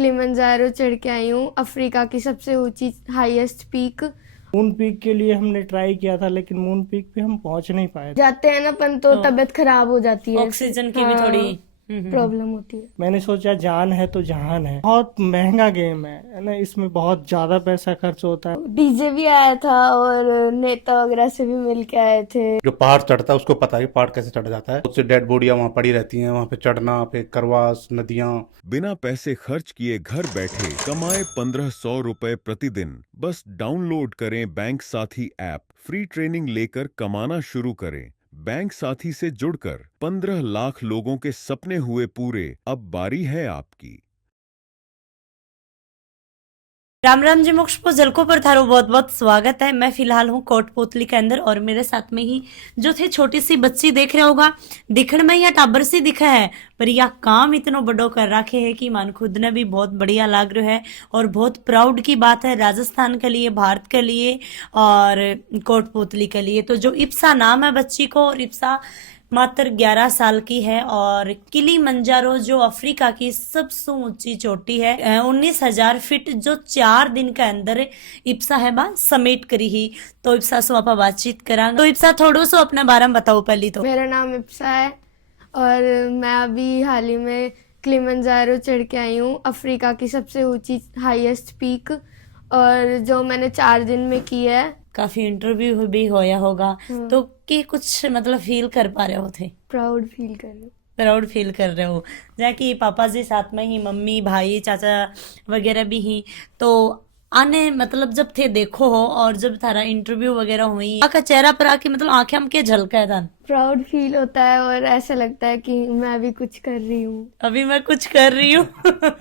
Kilimanjaro चढ़ के आई हूँ, अफ्रीका की सबसे ऊंची हाईएस्ट पीक। मून पीक के लिए हमने ट्राई किया था, लेकिन मून पीक पे हम पहुंच नहीं पाए। जाते हैं ना अपन तो तबीयत खराब हो जाती है, ऑक्सीजन की भी थोड़ी प्रॉब्लम होती है। मैंने सोचा जान है तो जहान है। बहुत महंगा गेम है ना, इसमें बहुत ज्यादा पैसा खर्च होता है। डीजे भी आया था और नेता वगैरह से भी मिल के आए थे। जो पहाड़ चढ़ता है उसको पता है कि पहाड़ कैसे चढ़ जाता है। उससे डेड बॉडियां वहां पड़ी रहती हैं, वहां पे चढ़ना, फिर करवास, नदियां। बिना पैसे खर्च किए घर बैठे कमाए 1500 रुपए प्रतिदिन। बस डाउनलोड करें बैंक साथी ऐप। फ्री ट्रेनिंग लेकर कमाना शुरू करें। बैंक साथी से जुड़कर 15 लाख लोगों के सपने हुए पूरे। अब बारी है आपकी। राम राम जी, मोक्ष को जलको पर थारो बहुत बहुत स्वागत है। मैं फिलहाल हूँ कोटपुतली के अंदर और मेरे साथ में ही जो थे छोटी सी बच्ची देख रहे होगा। दिखण में या टाबर सी दिखा है, पर यह काम इतनो बड़ो कर रखे है कि मान खुद ने भी बहुत बढ़िया लाग रहा है और बहुत प्राउड की बात है राजस्थान के लिए, भारत के लिए और कोटपुतली के लिए। तो जो इप्सा नाम है बच्ची को, और इप्सा मात्र 11 साल की है और किलिमंजारो जो अफ्रीका की सबसे ऊंची चोटी है 19,000 फीट जो 4 दिन के अंदर इप्सा है बा समेट करी ही। तो इप्सा से आप बातचीत करांगे। तो इप्सा थोड़ो सो अपने बारे में बताओ पहली तो। मेरा नाम इप्सा है और मैं अभी हाल ही में किलिमंजारो चढ़ के आई हूँ, अफ्रीका की सबसे ऊंची हाईएस्ट पीक, और जो मैंने 4 दिन में की है। काफी इंटरव्यू भी होया होगा, तो कि कुछ मतलब फील कर पा रहे हो थे? प्राउड फील कर रही हूँ। प्राउड फील कर रहे हो, जहाँ कि पापा जी साथ में ही, मम्मी भाई चाचा वगैरह भी ही। तो आने मतलब जब थे देखो हो और जब थारा इंटरव्यू वगैरह हुई, आपका चेहरा पर आके मतलब आंखें हमके झलका है। प्राउड फील होता है और ऐसा लगता है कि मैं अभी कुछ कर रही हूँ, अभी मैं कुछ कर रही हूँ।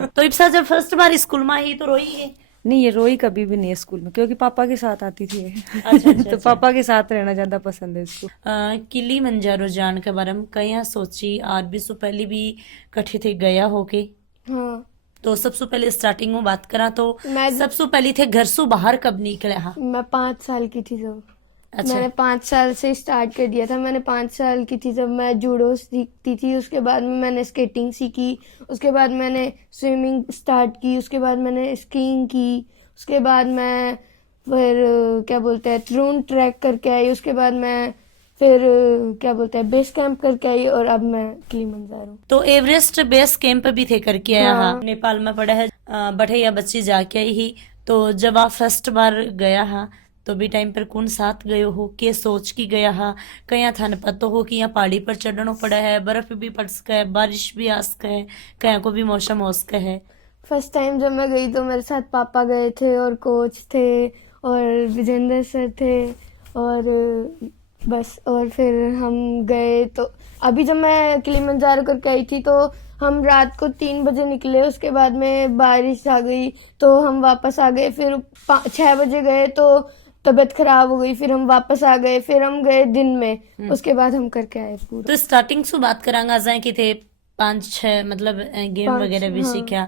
तो इप्सा जब फर्स्ट बार स्कूल में आई तो रोई है? नहीं, ये रोई कभी भी नहीं है स्कूल में, क्योंकि पापा के साथ आती थी। अच्छा, तो पापा के साथ रहना ज्यादा पसंद है इसको। किलिमंजारो जान के बारे में कहीं सोची और भी सो पहले भी कठे थे गया होके? हाँ। तो सबसे पहले स्टार्टिंग में बात करा तो मैं सबसे पहले थे घर से बाहर कब निकले? हाँ, मैं 5 साल की थी जब। अच्छा। मैंने 5 साल से स्टार्ट कर दिया था। मैंने 5 साल की थी जब मैं जूडो सीखती थी, उसके बाद में मैंने स्केटिंग सीखी, उसके बाद मैंने स्विमिंग स्टार्ट की, उसके बाद मैंने स्कीइंग की, उसके बाद मैं फिर क्या बोलते हैं थ्रोन ट्रैक करके आई, उसके बाद मैं फिर क्या बोलते हैं बेस कैंप करके आई, और अब मैं किलिमंजारो। तो एवरेस्ट बेस कैंप भी थे करके आया? हाँ। हाँ, नेपाल में पड़ा है। बढ़िया बच्ची जाके आई ही। तो जब आप फर्स्ट बार गया हाँ तो भी टाइम पर कौन साथ गए हो, के सोच की गया हा? कहीं थाने पता हो कि यहाँ पहाड़ी पर चढ़ना पड़ा है, बर्फ भी पड़ सका है, बारिश भी आ सका है, कहीं को भी मौसम हो सका है? फर्स्ट टाइम जब मैं गई तो मेरे साथ पापा गए थे और कोच थे और विजेंद्र सर थे और बस, और फिर हम गए। तो अभी जब मैं किलिमंजारो करके आई थी तो हम रात को 3 बजे निकले, उसके बाद में बारिश आ गई तो हम वापस आ गए। फिर 6 बजे गए तो तबीयत खराब हो गई, फिर हम वापस आ गए, फिर हम गए दिन में, उसके बाद हम करके आए पूरा। तो स्टार्टिंग से बात करांगा जाए कि थे 5-6 मतलब गेम वगैरह भी सीखा।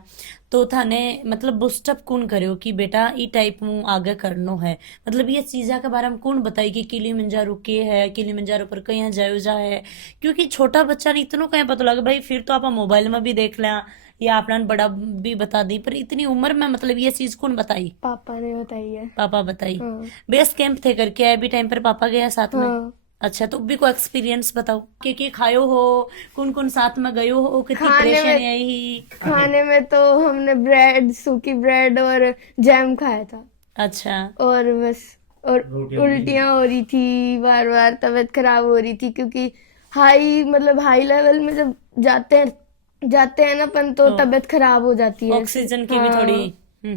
तो थाने मतलब बुस्टअप कौन करो कि बेटा ई टाइप में आगे करनो है, मतलब ये चीजा के बारे में कौन बताई कि किलिमंजारो के है, किलिमंजारो पर कहीं जायो जा है? क्योंकि छोटा बच्चा नहीं इतनो कहीं पता लगे भाई, फिर तो आप मोबाइल में भी देख लें या अपना बड़ा भी बता दी, पर इतनी उम्र में मतलब ये चीज कौन बताई? पापा ने बताई है। पापा बताई। हाँ। बेस कैंप थे करके आए भी टाइम पर पापा गया साथ में? हाँ। अच्छा, तो भी कोई एक्सपीरियंस बताओ कि खायो हो, कौन कौन साथ में गयो हो, कितनी खाने में- परेशानी आई? खाने में तो हमने ब्रेड, सूखी ब्रेड और जैम खाया था। अच्छा। और बस, और उल्टियां हो रही थी, बार बार तबीयत खराब हो रही थी, क्योंकि हाई लेवल में जब जाते हैं ना अपन तो तबीयत खराब हो जाती है, ऑक्सीजन की भी थोड़ी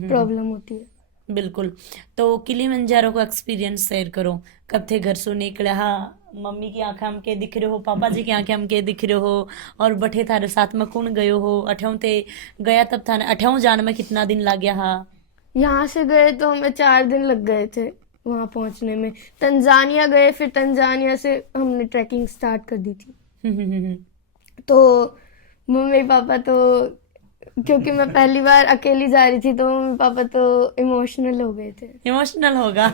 प्रॉब्लम होती है। बिल्कुल। तो किलिमंजारो को एक्सपीरियंस शेयर करो, कब थे घर से निकले? हाँ, मम्मी की आंखें हमके दिख रहे हो, पापा जी की आंखें हमके दिख रहे हो, और बठे थारे साथ में कौन गयो हो? अठेऊ थे गया तब थाने अठेऊ जान में कितना दिन लग गया? हाँ, यहाँ से गए तो हमें 4 दिन लग गए थे वहां पहुंचने में। तंजानिया गए, फिर तंजानिया से हमने ट्रैकिंग स्टार्ट कर दी थी। तो मम्मी पापा तो, क्योंकि मैं पहली बार अकेली जा रही थी तो मम्मी पापा तो इमोशनल हो गए थे। इमोशनल होगा।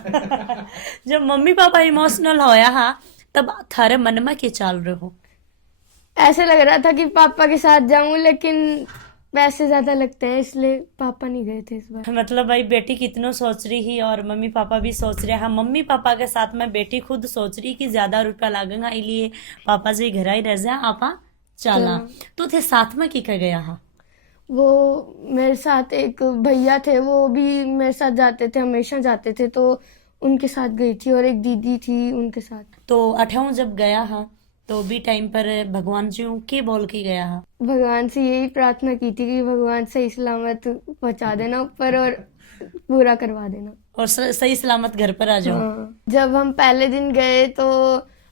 जब मम्मी पापा इमोशनल होया हाँ तब थारे मन में क्या चल रहे हो? ऐसे लग रहा था कि पापा के साथ जाऊं, लेकिन पैसे ज्यादा लगते हैं इसलिए पापा नहीं गए थे इस बार। मतलब भाई बेटी कितनो सोच रही ही और मम्मी पापा भी सोच रहे हैं। हाँ, मम्मी पापा के साथ में बेटी खुद सोच रही कि ज्यादा रुपया लगेगा इसलिए पापा जी घर ही रह जा आपा चला। तो थे साथ में की कर गया हाँ? वो मेरे साथ एक भैया थे, वो भी मेरे साथ जाते थे, हमेशा जाते थे, तो उनके साथ गई थी, और एक दीदी थी उनके साथ। तो अठाऊं जब गया हाँ तो भी टाइम पर भगवान जी के बोल के गया हाँ? भगवान से यही प्रार्थना की थी कि भगवान सही सलामत पहुंचा देना ऊपर और पूरा करवा देना और सही सलामत घर पर आ जाओ। हाँ। जब हम पहले दिन गए तो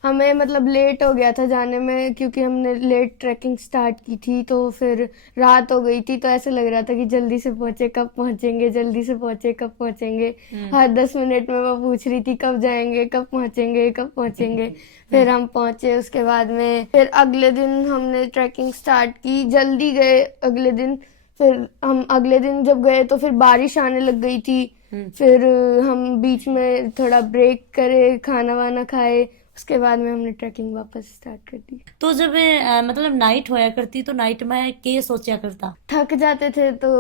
हमें मतलब लेट हो गया था जाने में, क्योंकि हमने लेट ट्रैकिंग स्टार्ट की थी, तो फिर रात हो गई थी, तो ऐसे लग रहा था कि जल्दी से पहुंचे, कब पहुंचेंगे, जल्दी से पहुंचे, कब पहुंचेंगे। हर 10 मिनट में वो पूछ रही थी कब जाएंगे, कब पहुंचेंगे, कब पहुंचेंगे। फिर हम पहुंचे, उसके बाद में फिर अगले दिन हमने ट्रैकिंग स्टार्ट की, जल्दी गए अगले दिन। फिर हम अगले दिन जब गए तो फिर बारिश आने लग गई थी। फिर हम बीच में थोड़ा ब्रेक करे, खाना वाना खाए, उसके बाद में हमने ट्रैकिंग वापस स्टार्ट कर दी। तो जब मतलब नाइट होया करती तो नाइट में के सोचा करता? थक जाते थे तो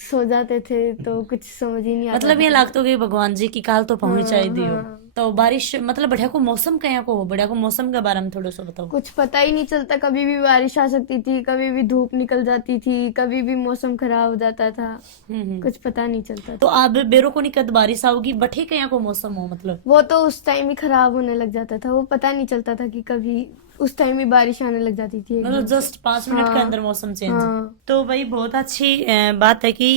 सो जाते थे, तो कुछ समझ ही नहीं आता मतलब ये था। लागतो कि भगवान जी की काल तो पहुंच हाँ, आई दियो। हाँ। तो बारिश मतलब बढ़िया को मौसम कया को हो, बढ़िया को मौसम के बारे में थोड़ा सा बताओ। कुछ पता ही नहीं चलता, कभी भी बारिश आ सकती थी, कभी भी धूप निकल जाती थी, कभी भी मौसम खराब हो जाता था, कुछ पता नहीं चलता तो था। अब बेरो को नहीं कद बारिश आओगी बठे कया को मौसम हो मतलब? वो तो उस टाइम ही खराब होने लग जाता था, वो पता नहीं चलता था कि कभी उस टाइम ही बारिश आने लग जाती थी एकदम मतलब से। जस्ट 5 मिनट के हाँ, अंदर मौसम चेंज। हाँ। तो भाई बहुत अच्छी बात है कि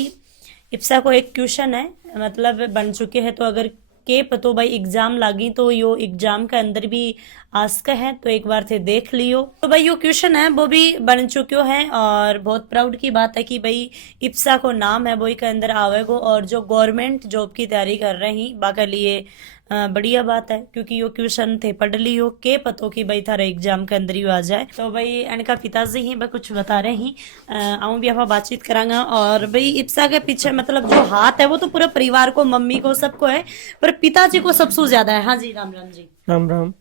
इप्सा को एक क्वेश्चन है मतलब बन चुके हैं, तो अगर के पतो भाई एग्जाम लागी तो यो एग्जाम के अंदर भी आस्क है, तो एक बार थे देख लियो। तो भाई यो क्वेश्चन है वो भी बन चुके हैं और बहुत प्राउड की बात है कि भाई इप्सा को नाम है वो के अंदर आवेगो, और जो गवर्नमेंट जॉब की तैयारी कर रही बाका लिए बढ़िया बात है, क्योंकि यो क्वेश्चन थे पढ़ लियो के पतो कि भाई थारा एग्जाम के अंदर ही आ जाए। तो भाई इनका पिताजी ही भाई कुछ बता रहे ही, आऊँ भी आप बातचीत करांगा। और भाई इप्सा के पीछे मतलब जो हाथ है वो तो पूरे परिवार को, मम्मी को, सबको है, पर पिताजी को सबसे ज्यादा है। हाँ जी, राम राम जी। राम राम।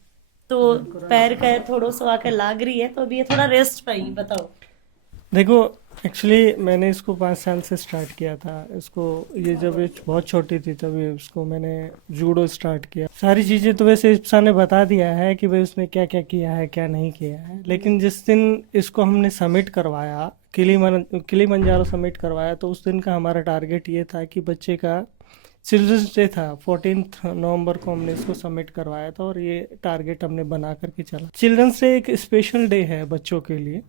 तो पैर का थोड़ा सा आके लाग रही है, तो अभी ये थोड़ा रेस्ट पाई, बताओ। देखो एक्चुअली मैंने इसको 5 साल से स्टार्ट किया था। इसको ये जब ये बहुत छोटी थी तभी उसको मैंने जूडो स्टार्ट किया। सारी चीज़ें तो वैसे इप्सा ने बता दिया है कि भाई उसने क्या क्या किया है क्या नहीं किया है, लेकिन जिस दिन इसको हमने सबमिट करवाया, किलीमंजारो सबमिट करवाया, तो उस दिन का हमारा टारगेट ये था कि बच्चे का चिल्ड्रंस डे था, 14 नवंबर को हमने इसको सबमिट करवाया था, और ये टारगेट हमने बना करके चला। चिल्ड्रंस डे एक स्पेशल डे है बच्चों के लिए,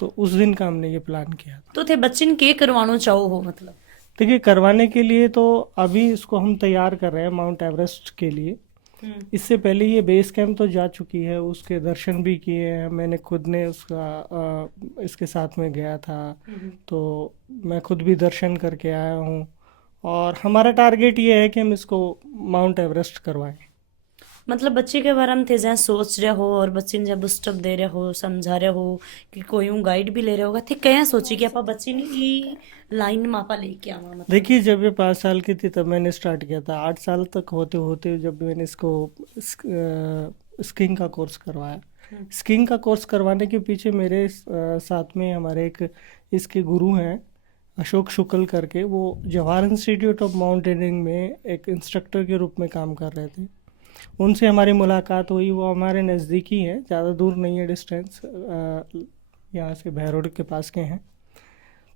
तो उस दिन का हमने ये प्लान किया। तो थे बच्चन के करवानो चाहो हो मतलब? देखिए करवाने के लिए तो अभी इसको हम तैयार कर रहे हैं माउंट एवरेस्ट के लिए। इससे पहले ये बेस कैंप तो जा चुकी है, उसके दर्शन भी किए हैं, मैंने खुद ने उसका इसके साथ में गया था, तो मैं खुद भी दर्शन करके आया हूँ। और हमारा टारगेट ये है कि हम इसको माउंट एवरेस्ट करवाएं। मतलब बच्चे के बारे में थे जहाँ सोच रहे हो और बच्चे ने जब बुस्टअप दे रहे हो, समझा रहे हो कि कोई यूं गाइड भी ले रहे होगा, थे क्या सोची कि आप बच्चे ने ये लाइन मापा लेके आवा मतलब? देखिए जब ये 5 साल की थी तब मैंने स्टार्ट किया था। 8 साल तक होते होते जब मैंने इसको स्कीइंग का कोर्स करवाया। स्कीइंग का कोर्स करवाने के पीछे मेरे साथ में हमारे एक इसके गुरु हैं अशोक शुक्ल करके, वो जवाहर इंस्टीट्यूट ऑफ माउंटेनियरिंग में एक इंस्ट्रक्टर के रूप में काम कर रहे थे। उनसे हमारी मुलाकात हुई। वो हमारे नज़दीकी हैं, ज़्यादा दूर नहीं है डिस्टेंस, यहाँ से भैरोड के पास के हैं।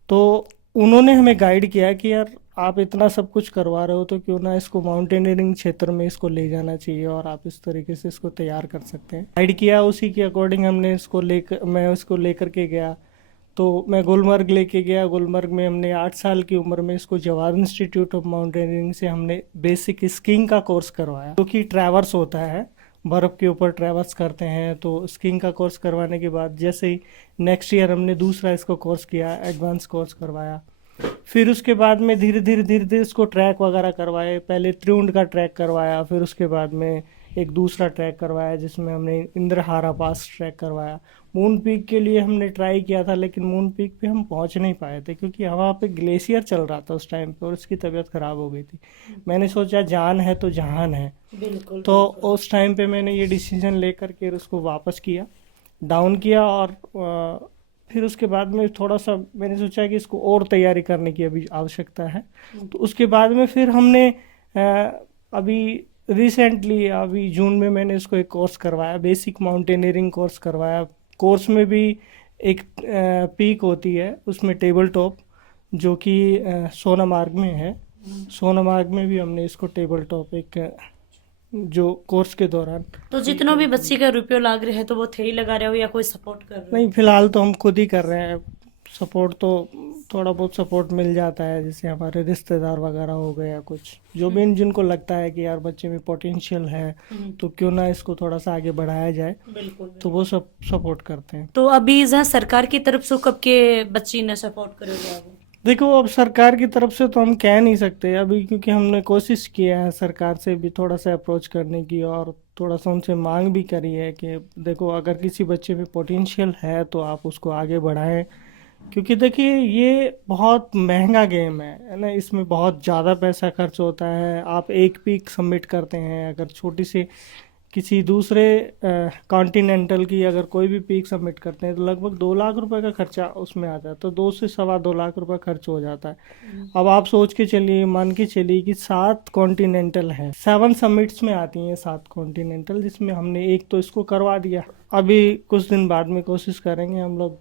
तो उन्होंने हमें गाइड किया कि यार आप इतना सब कुछ करवा रहे हो तो क्यों ना इसको माउंटेनियरिंग क्षेत्र में इसको ले जाना चाहिए और आप इस तरीके से इसको तैयार कर सकते हैं। गाइड किया, उसी के अकॉर्डिंग हमने इसको मैं उसको लेकर के गया। तो मैं गुलमर्ग लेके गया। गुलमर्ग में हमने 8 साल की उम्र में इसको जवाहर इंस्टीट्यूट ऑफ माउंटेनियरिंग से हमने बेसिक स्कीइंग का कोर्स करवाया, जो कि ट्रैवर्स होता है, बर्फ़ के ऊपर ट्रैवर्स करते हैं। तो स्कीइंग का कोर्स करवाने के बाद जैसे ही नेक्स्ट ईयर हमने दूसरा इसको कोर्स किया, एडवांस कोर्स करवाया। फिर उसके बाद में धीरे धीरे इसको ट्रैक वगैरह करवाए। पहले त्रिउंड का ट्रैक करवाया, फिर उसके बाद में एक दूसरा ट्रैक करवाया जिसमें हमने इंद्रहारा पास ट्रैक करवाया। मून पीक के लिए हमने ट्राई किया था, लेकिन मून पीक पे हम पहुंच नहीं पाए थे क्योंकि वहाँ पे ग्लेशियर चल रहा था उस टाइम पे और उसकी तबीयत ख़राब हो गई थी। मैंने सोचा जान है तो जहान है, बिल्कुल। तो उस टाइम पे मैंने ये डिसीजन लेकर के उसको वापस किया, डाउन किया और फिर उसके बाद में थोड़ा सा मैंने सोचा कि इसको और तैयारी करने की अभी आवश्यकता है। तो उसके बाद में फिर हमने अभी रिसेंटली अभी जून में मैंने इसको एक कोर्स करवाया, बेसिक माउंटेनियरिंग कोर्स करवाया। कोर्स में भी एक पीक होती है, उसमें टेबल टॉप, जो कि सोनामार्ग में है। सोनामार्ग में भी हमने इसको टेबल टॉप एक जो कोर्स के दौरान। तो जितनों भी बच्ची का रुपये लाग रहे हैं तो वो थे ही लगा रहे हो या कोई सपोर्ट कर रहे हो? नहीं, फिलहाल तो हम खुद ही कर रहे हैं। सपोर्ट तो थोड़ा बहुत सपोर्ट मिल जाता है, जैसे हमारे रिश्तेदार वगैरह हो गए या कुछ, जो भी जिनको लगता है कि यार बच्चे में पोटेंशियल है तो क्यों ना इसको थोड़ा सा आगे बढ़ाया जाए, बिल्कुल। तो वो सब सपोर्ट करते हैं। तो अभी जहाँ सरकार की तरफ से कब के बच्ची ने सपोर्ट करोगे आप? देखो, अब सरकार की तरफ से तो हम कह नहीं सकते अभी, क्योंकि हमने कोशिश किया है सरकार से भी थोड़ा सा अप्रोच करने की, और थोड़ा सा उनसे मांग भी करी है कि देखो अगर किसी बच्चे में पोटेंशियल है तो आप उसको आगे बढ़ाएं। क्योंकि देखिए ये बहुत महंगा गेम है ना, इसमें बहुत ज़्यादा पैसा खर्च होता है। आप एक पीक सबमिट करते हैं, अगर छोटी सी किसी दूसरे कॉन्टिनेंटल की अगर कोई भी पीक सबमिट करते हैं तो लगभग 2 लाख रुपए का खर्चा उसमें आ जाता है। तो 2 से सवा 2 लाख रुपए खर्च हो जाता है। अब आप सोच के चलिए, मान के चलिए कि 7 कॉन्टिनेंटल हैं, 7 समिट्स में आती हैं 7 कॉन्टिनेंटल, जिसमें हमने एक तो इसको करवा दिया। अभी कुछ दिन बाद में कोशिश करेंगे हम लोग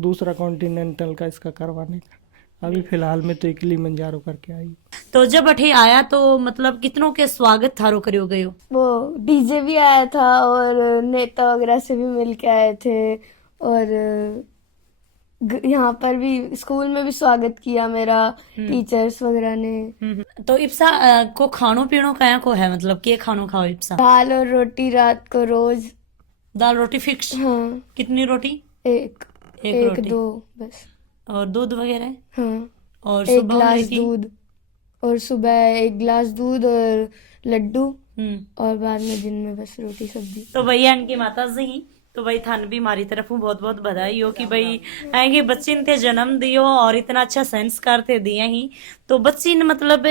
दूसरा कॉन्टिनेंटल का इसका करवाने का। अभी फिलहाल में तो एक किलिमंजारो करके आई। तो जब अठे आया तो मतलब कितनों के स्वागत थारो करियो गयो? वो डीजे भी आया था और नेता वगैरह से भी मिल के आए थे, और यहाँ पर भी स्कूल में भी स्वागत किया मेरा टीचर्स वगैरह ने। तो इप्सा को खानो पीनो कया को है, मतलब के खानो खाओ इप्सा? दाल और रोटी रात को रोज। दाल रोटी फिक्स? हाँ, कितनी रोटी? एक रोटी। 2 बस। और दूध वगैरह? हाँ, और 1 सुबह गिलास की? दूध, और सुबह 1 गिलास दूध और लड्डू, और बाद में दिन में बस रोटी सब्जी। तो भैया इनकी माता जी ही, तो भाई थान भी हमारी तरफ बहुत बहुत बधाई हो कि भाई आएंगे बच्ची ने थे जन्म दियो और इतना अच्छा संस्कार थे दिया ही। तो बच्ची ने मतलब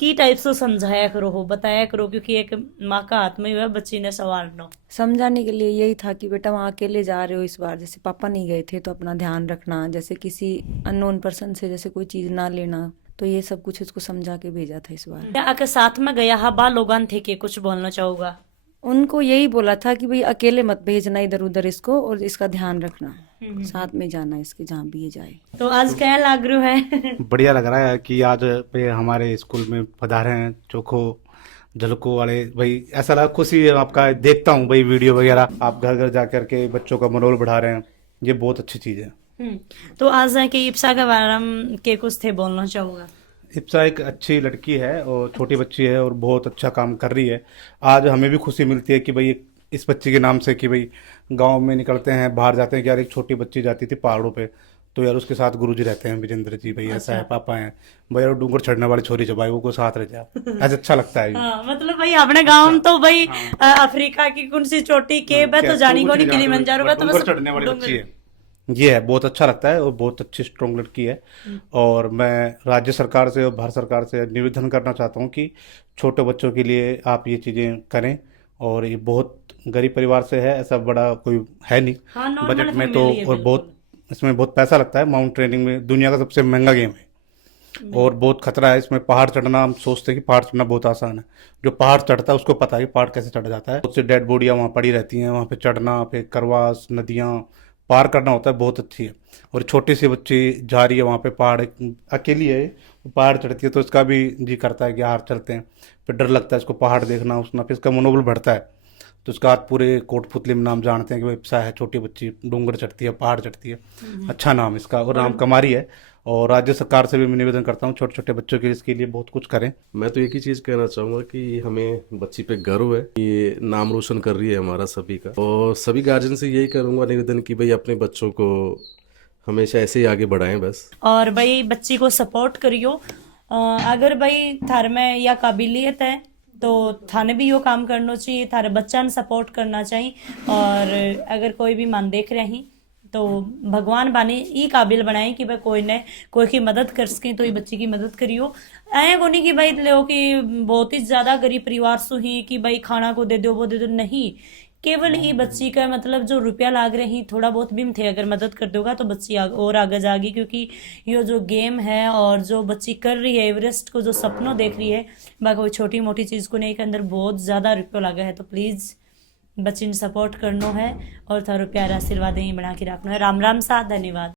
की टाइप से समझाया करो हो, बताया करो, क्योंकि एक माँ का हाथ में हुआ बच्ची ने संवारना। समझाने के लिए यही था कि बेटा वहाँ अकेले जा रहे हो इस बार, जैसे पापा नहीं गए थे तो अपना ध्यान रखना, जैसे किसी अननोन पर्सन से जैसे कोई चीज ना लेना, तो ये सब कुछ उसको समझा के भेजा था इस बार। अगर साथ में गया हा बा लोगान थे के कुछ बोलना चाहूंगा? उनको यही बोला था कि भाई अकेले मत भेजना इधर उधर इसको, और इसका ध्यान रखना, साथ में जाना इसके जहाँ भी ये जाए। तो आज क्या लग रहा है? बढ़िया लग रहा है कि आज पे हमारे स्कूल में पधारे हैं चोखो झलको वाले भाई। ऐसा लगा, खुशी है आपका, देखता हूँ भाई वीडियो वगैरह, आप घर घर जा करके बच्चों का मनोबल बढ़ा रहे हैं, ये बहुत अच्छी चीज़ है। तो आज है कि इप्सा के बारे में के कुछ थे बोलना चाहूंगा? इप्सा एक अच्छी लड़की है और छोटी बच्ची है और बहुत अच्छा काम कर रही है। आज हमें भी खुशी मिलती है कि भाई इस बच्ची के नाम से कि भाई गांव में निकलते हैं, बाहर जाते हैं कि यार एक छोटी बच्ची जाती थी पहाड़ों पे, तो यार उसके साथ गुरुजी रहते हैं विजेंद्र जी, भाई ऐसा है, पापा हैं भाई, और डूंगर चढ़ने वाली छोरी जो भाई वो को साथ रह जा, ऐसा अच्छा लगता है। हाँ, मतलब भाई अपने गांव में तो भाई अफ्रीका की कौन सी चोटी के बे तो जानी को नहीं, किलिमंजारो बे तो बस चढ़ने वाली बच्ची है। ये है, बहुत अच्छा लगता है और बहुत अच्छी स्ट्रॉन्ग लड़की है। और मैं राज्य सरकार से और भारत सरकार से निवेदन करना चाहता हूँ कि छोटे बच्चों के लिए आप ये चीज़ें करें। और ये बहुत गरीब परिवार से है, ऐसा बड़ा कोई है नहीं हाँ, बजट में तो, और बहुत इसमें बहुत पैसा लगता है। माउंट ट्रेनिंग में दुनिया का सबसे महंगा गेम है और बहुत खतरा है इसमें। पहाड़ चढ़ना, हम सोचते हैं कि पहाड़ चढ़ना बहुत आसान है, जो पहाड़ चढ़ता है उसको पता है कि पहाड़ कैसे चढ़ा जाता है। बहुत सी डेड बॉडियाँ वहाँ पड़ी रहती हैं, वहाँ पे चढ़ना, फिर करवास नदियाँ पार करना होता है, बहुत अच्छी है। और छोटी सी बच्ची जा रही है वहाँ पे, पहाड़ अकेली है, पहाड़ चढ़ती है, तो इसका भी जी करता है कि यार चलते हैं। फिर डर लगता है इसको पहाड़ देखना उसना, फिर इसका मनोबल बढ़ता है। तो इसका आज पूरे कोटपुतली में नाम जानते हैं कि वो इप्सा है, छोटी बच्ची डूंगर चढ़ती है, पहाड़ चढ़ती है। अच्छा नाम इसका, और नाम कमारी है। और राज्य सरकार से भी मैं निवेदन करता हूँ छोटे छोटे बच्चों के इसके लिए बहुत कुछ करें। मैं तो एक ही चीज़ कहना चाहूँगा कि हमें बच्ची पे गर्व है, ये नाम रोशन कर रही है हमारा सभी का। और सभी गार्जियन से यही करूँगा निवेदन कि भाई अपने बच्चों को हमेशा ऐसे ही आगे बढ़ाएं बस। और भाई बच्ची को सपोर्ट करियो। अगर भाई थार में या काबिलियत है तो थाने भी यो काम करना चाहिए, थारे बच्चा ने सपोर्ट करना चाहिए। और अगर कोई भी मन देख रहे हैं तो भगवान बाने ई काबिल बनाए कि भाई कोई ने कोई की मदद कर सके, तो ये बच्ची की मदद करियो। ऐ को नहीं कि भाई लो कि बहुत ही ज्यादा गरीब परिवार से ही कि भाई खाना को दे दो वो दे दो, नहीं, केवल ये बच्ची का मतलब जो रुपया लाग रही थोड़ा बहुत भी थे अगर मदद कर दोगा तो बच्ची और आगे जाएगी, क्योंकि ये जो गेम है और जो बच्ची कर रही है एवरेस्ट को जो सपनों देख रही है बाकी कोई छोटी मोटी चीज़ को नहीं, के अंदर बहुत ज़्यादा रुपया लगा है। तो प्लीज़ बच्ची ने सपोर्ट करना है और थारो प्यार आशीर्वाद यहीं बना के रखना है। राम राम सा, धन्यवाद।